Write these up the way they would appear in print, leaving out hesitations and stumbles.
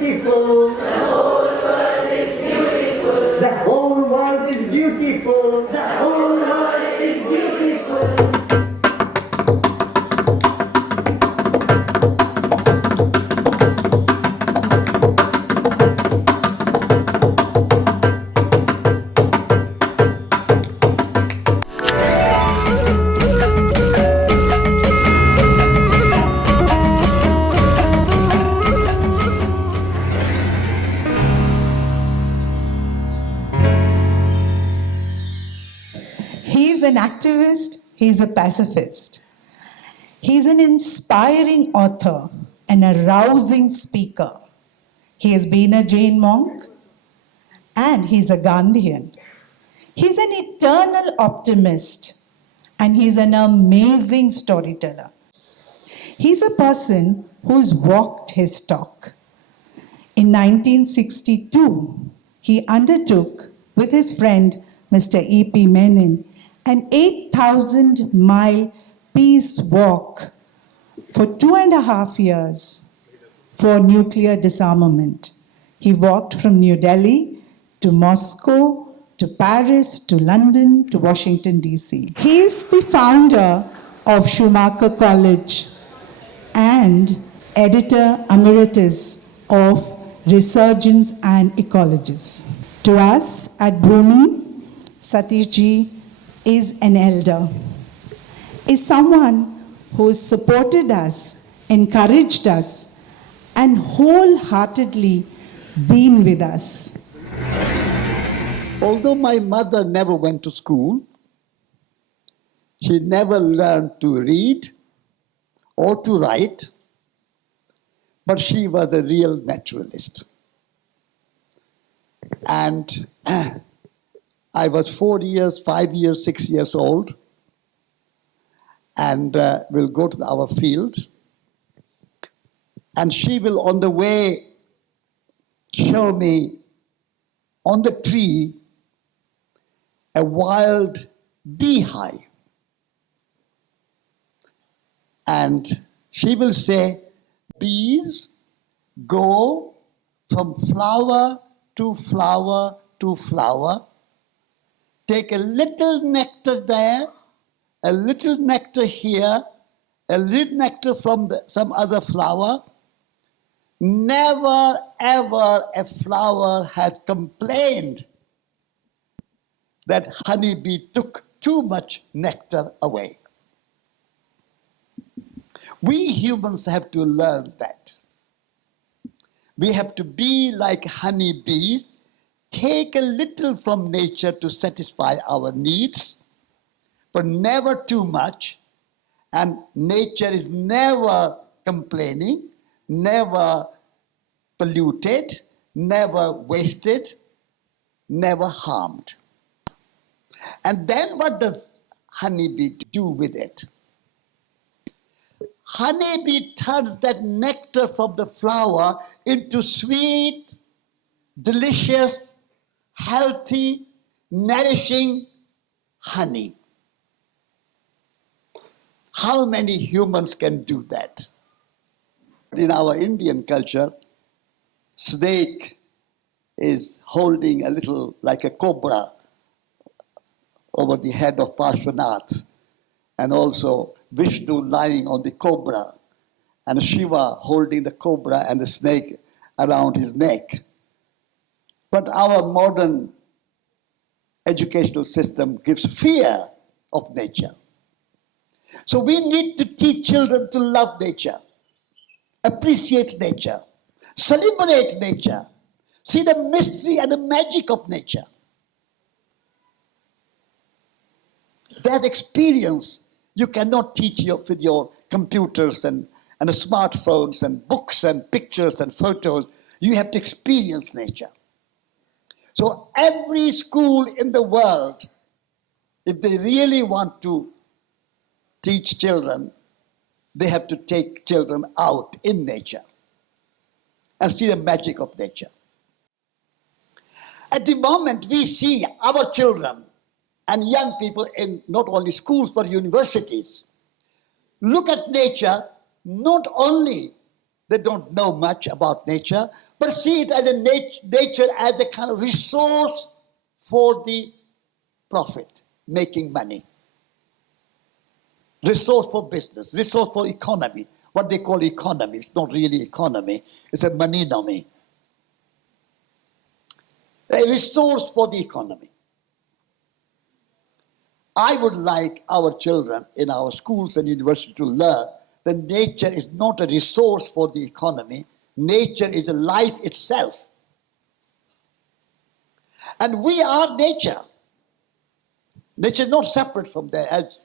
beautiful. The whole world is beautiful. The whole world is beautiful. The whole world is beautiful. He's an activist, he's a pacifist. He's an inspiring author and a rousing speaker. He has been a Jain monk and he's a Gandhian. He's an eternal optimist and he's an amazing storyteller. He's a person who's walked his talk. In 1962, he undertook with his friend Mr. E.P. Menon an 8,000-mile peace walk for 2.5 years for nuclear disarmament. He walked from New Delhi to Moscow, to Paris, to London, to Washington, D.C. He is the founder of Schumacher College and editor emeritus of Resurgence and Ecologist. To us at Bhumi, Satish ji is an elder, is someone who has supported us, encouraged us, and wholeheartedly been with us. Although my mother never went to school, she never learned to read or to write, but she was a real naturalist. And I was 4 years, 5 years, 6 years old, and we'll go to our field. And she will, on the way, show me on the tree a wild beehive. And she will say, bees go from flower to flower to flower, take a little nectar there, a little nectar here, a little nectar from some other flower. Never ever a flower has complained that honeybee took too much nectar away. We humans have to learn that. We have to be like honeybees, take a little from nature to satisfy our needs, but never too much. And nature is never complaining, never polluted, never wasted, never harmed. And then what does honeybee do with it? Honeybee turns that nectar from the flower into sweet, delicious, healthy, nourishing honey. How many humans can do that? In our Indian culture, snake is holding a little, like a cobra, over the head of Parshvanath, and also Vishnu lying on the cobra, and Shiva holding the cobra and the snake around his neck. But our modern educational system gives fear of nature. So we need to teach children to love nature, appreciate nature, celebrate nature, see the mystery and the magic of nature. That experience you cannot teach with your computers and the smartphones and books and pictures and photos. You have to experience nature. So every school in the world, if they really want to teach children, they have to take children out in nature and see the magic of nature. At the moment, we see our children and young people in not only schools but universities look at nature. Not only they don't know much about nature, but see it as a nature as a kind of resource for the profit, making money. Resource for business, resource for economy. What they call economy, it's not really economy, it's a money-nomy. A resource for the economy. I would like our children in our schools and universities to learn that nature is not a resource for the economy. Nature is a life itself. And we are nature. Nature is not separate from there. As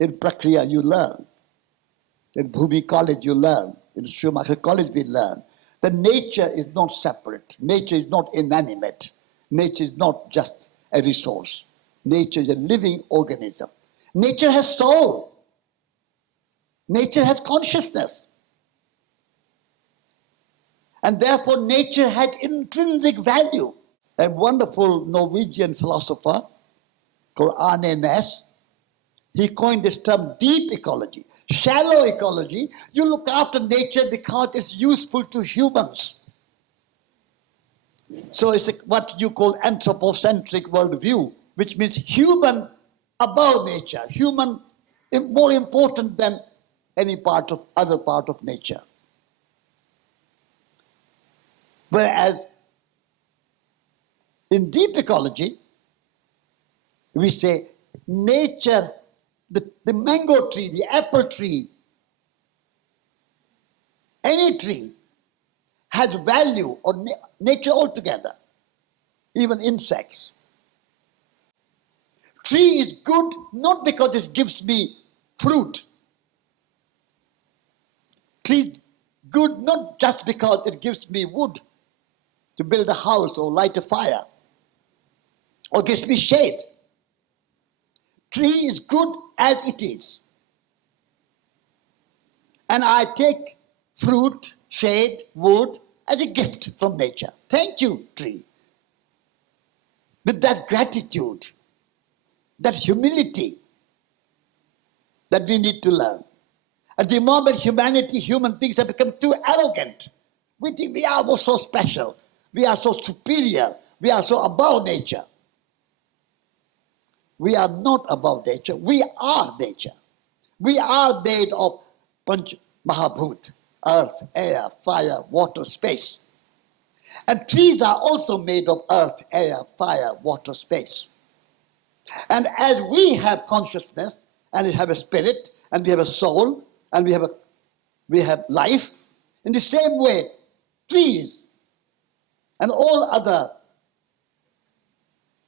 in Prakriya you learn, in Bhumi College you learn, in Schumacher College we learn, that nature is not separate. Nature is not inanimate. Nature is not just a resource. Nature is a living organism. Nature has soul. Nature has consciousness. And therefore nature has intrinsic value. A wonderful Norwegian philosopher called Arne Næss, he coined this term deep ecology. Shallow ecology, you look after nature because it's useful to humans. So it's what you call anthropocentric worldview, which means human above nature, human more important than any other part of nature. Whereas in deep ecology, we say nature, the mango tree, the apple tree, any tree has value, or nature altogether, even insects. Tree is good not because it gives me fruit. Tree is good not just because it gives me wood to build a house or light a fire, or gives me shade. Tree is good as it is. And I take fruit, shade, wood as a gift from nature. Thank you, tree. With that gratitude, that humility that we need to learn. At the moment human beings have become too arrogant. We think we are so special. We are so superior. We are so above nature. We are not above nature. We are nature. We are made of Panch Mahabhut, earth, air, fire, water, space. And trees are also made of earth, air, fire, water, space. And as we have consciousness, and we have a spirit, and we have a soul, and we have life, in the same way, trees and all other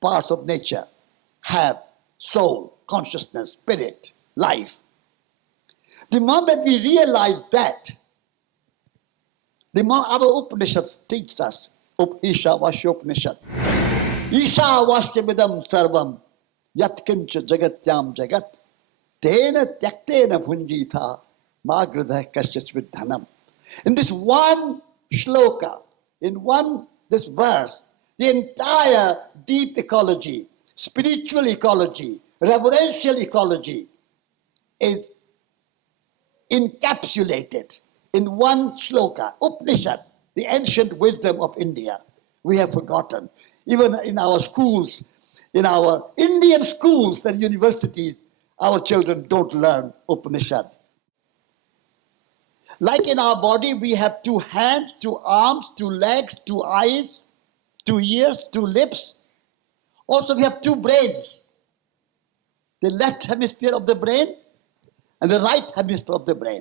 parts of nature have soul, consciousness, spirit, life. The moment we realize that, the more our Upanishads teach us, Isha Vashopanishad, Isha Vashyamidam Sarvam, Yatkincha Jagatyam Jagat, Tena Tyaktena Bhunjita, Magradha Kasyas Vidhanam. In this one shloka, this verse, the entire deep ecology, spiritual ecology, reverential ecology is encapsulated in one shloka. Upanishad, the ancient wisdom of India, we have forgotten. Even in our schools, in our Indian schools and universities, our children don't learn Upanishad. Like in our body, we have 2 hands, 2 arms, 2 legs, 2 eyes, 2 ears, 2 lips. Also, we have 2 brains. The left hemisphere of the brain and the right hemisphere of the brain.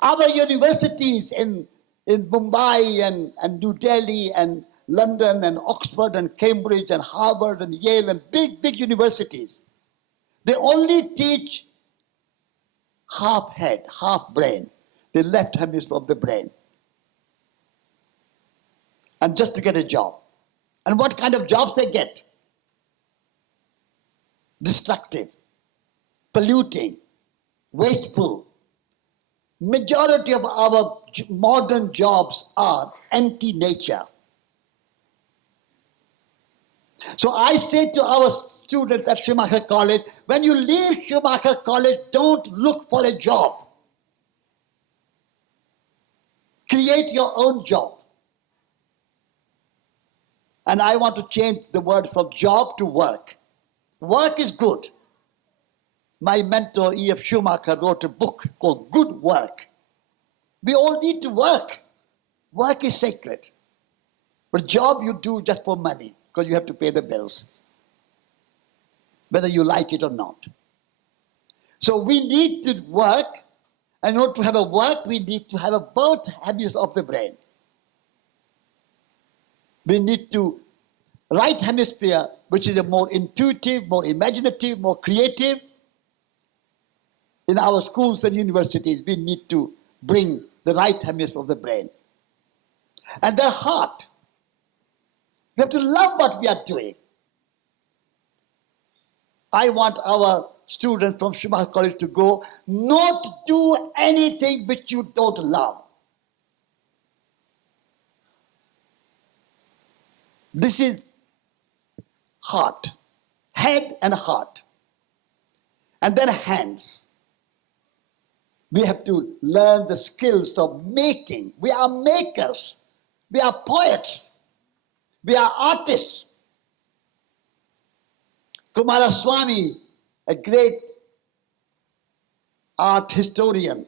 Our universities in Mumbai and New Delhi and London and Oxford and Cambridge and Harvard and Yale and big universities, they only teach half head, half brain, the left hemisphere of the brain. And just to get a job. And what kind of jobs they get? Destructive, polluting, wasteful. Majority of our modern jobs are anti-nature. So I say to our students at Schumacher College, when you leave Schumacher College, don't look for a job. create your own job. And I want to change the word from job to work. Work is good. My mentor, E.F. Schumacher, wrote a book called Good Work. We all need to work. Work is sacred. But job you do just for money, because you have to pay the bills, whether you like it or not. So we need to work, and in order to have a work, we need to have a both hemispheres of the brain. We need to right hemisphere, which is a more intuitive, more imaginative, more creative. In our schools and universities, we need to bring the right hemisphere of the brain. And the heart. We have to love what we are doing. I want our students from Schumacher College to go, not do anything which you don't love. This is heart, head and heart, and then hands. We have to learn the skills of making. We are makers. We are poets. We are artists. Kumaraswamy, a great art historian,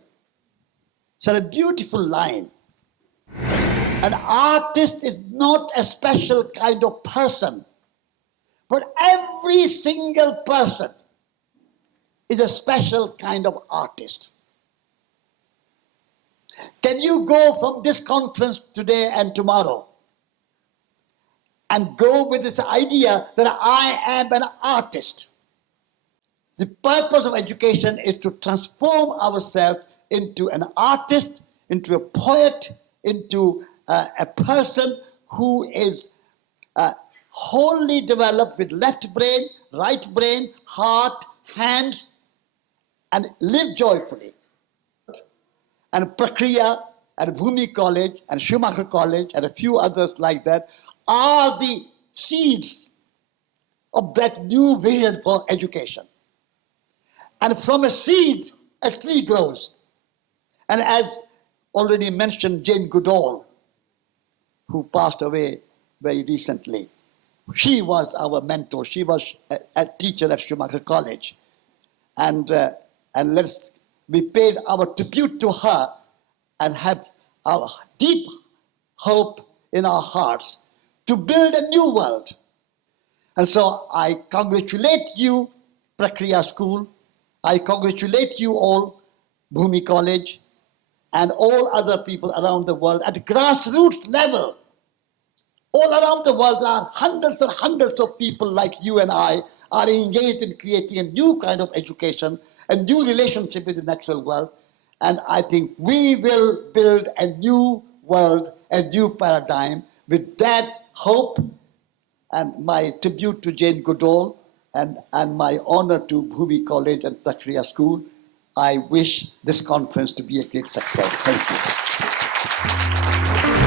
said a beautiful line. An artist is not a special kind of person, but every single person is a special kind of artist. Can you go from this conference today and tomorrow and go with this idea that I am an artist? The purpose of education is to transform ourselves into an artist, into a poet, into a person who is wholly developed with left brain, right brain, heart, hands, and live joyfully. And Prakriya and Bhumi College and Schumacher College and a few others like that are the seeds of that new vision for education. And from a seed, a tree grows. And as already mentioned, Jane Goodall, who passed away very recently, she was our mentor. She was a teacher at Schumacher College. And we paid our tribute to her and have our deep hope in our hearts to build a new world. And so I congratulate you, Prakriya School. I congratulate you all, Bhumi College, and all other people around the world at grassroots level. All around the world, there are hundreds and hundreds of people like you and I are engaged in creating a new kind of education, a new relationship with the natural world. And I think we will build a new world, a new paradigm. With that hope and my tribute to Jane Goodall and my honor to Bhumi College and Prakriya School, I wish this conference to be a great success. Thank you.